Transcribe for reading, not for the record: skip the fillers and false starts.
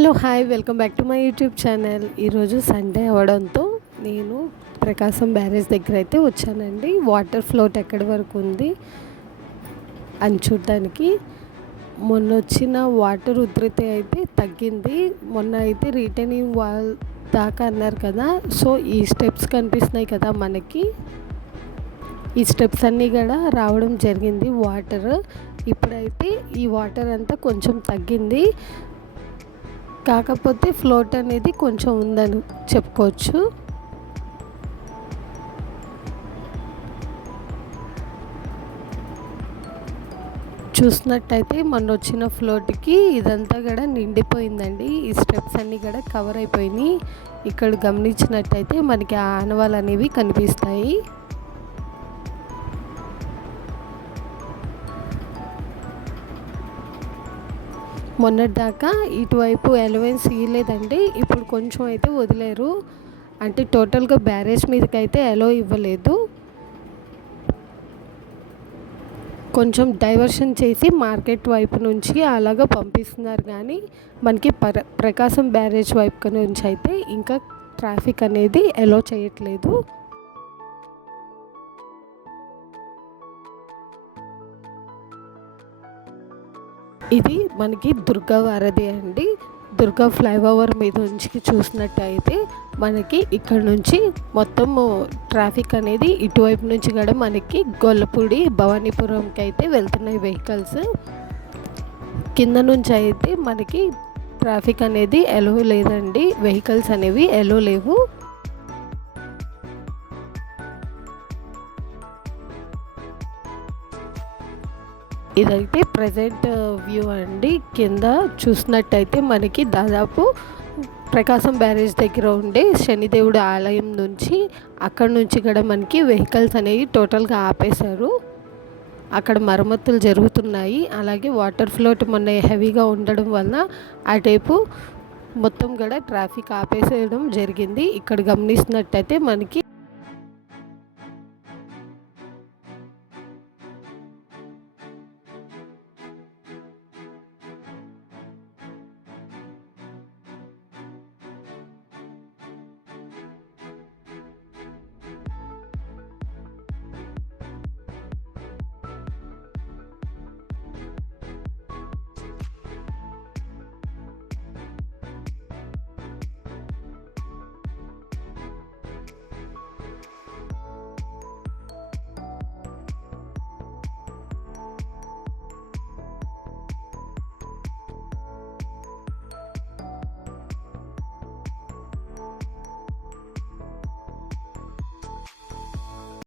Hello hi welcome back to my YouTube channel. ఈరోజు Sunday అవ్వడంతో నేను ప్రకాశం బ్యారేజ్ దగ్గర అయితే వచ్చానండి. వాటర్ ఫ్లోట్ ఎక్కడి వరకు ఉంది అని చూడడానికి. మొన్న వచ్చిన వాటర్ ఉధృతి అయితే తగ్గింది. మొన్న అయితే రిటైనింగ్ వాల్ దాకా అన్నారు కదా, సో ఈ స్టెప్స్ కనిపిస్తున్నాయి కదా మనకి, ఈ స్టెప్స్ అన్నీ కూడా రావడం జరిగింది వాటర్. ఇప్పుడైతే ఈ వాటర్ అంతా కొంచెం తగ్గింది, కాకపోతే ఫ్లోట్ అనేది కొంచెం ఉందని చెప్పుకోవచ్చు. చూసినట్టయితే మొన్న వచ్చిన ఫ్లోట్కి ఇదంతా కూడా నిండిపోయిందండి. ఈ స్టెప్స్ అన్నీ కూడా కవర్ అయిపోయినాయి. ఇక్కడ గమనించినట్టయితే మనకి ఆనవాళ్ళు అనేవి కనిపిస్తాయి. మొన్నటిదాకా ఇటువైపు ఎలవెన్స్ ఇవ్వలేదండి, ఇప్పుడు కొంచెం అయితే వదిలేరు. అంటే టోటల్గా బ్యారేజ్ మీదకి అయితే ఎలో ఇవ్వలేదు, కొంచెం డైవర్షన్ చేసి మార్కెట్ వైపు నుంచి అలాగా పంపిస్తున్నారు. కానీ మనకి ప్రకాశం బ్యారేజ్ వైపు నుంచి అయితే ఇంకా ట్రాఫిక్ అనేది ఎలో చేయట్లేదు. ఇది మనకి దుర్గా వారధి అండి. దుర్గా ఫ్లైఓవర్ మీద నుంచి చూసినట్టయితే మనకి ఇక్కడ నుంచి మొత్తం ట్రాఫిక్ అనేది ఇటువైపు నుంచి కూడా మనకి గొల్లపూడి భవానీపురంకి అయితే వెళ్తున్నాయి వెహికల్స్. కింద నుంచి అయితే మనకి ట్రాఫిక్ అనేది ఎలో లేదండి, వెహికల్స్ అనేవి ఎలో లేవు. ఇదైతే ప్రజెంట్ వ్యూ అండి. కింద చూసినట్టయితే మనకి దాదాపు ప్రకాశం బ్యారేజ్ దగ్గర ఉండే శనిదేవుడు ఆలయం నుంచి అక్కడ నుంచి కూడా మనకి వెహికల్స్ అనేవి టోటల్గా ఆపేశారు. అక్కడ మరమ్మతులు జరుగుతున్నాయి. అలాగే వాటర్ ఫ్లోట్ మొన్న హెవీగా ఉండడం వలన అటువైపు మొత్తం కూడా ట్రాఫిక్ ఆపేసేయడం జరిగింది. ఇక్కడ గమనిస్తున్నట్టయితే మనకి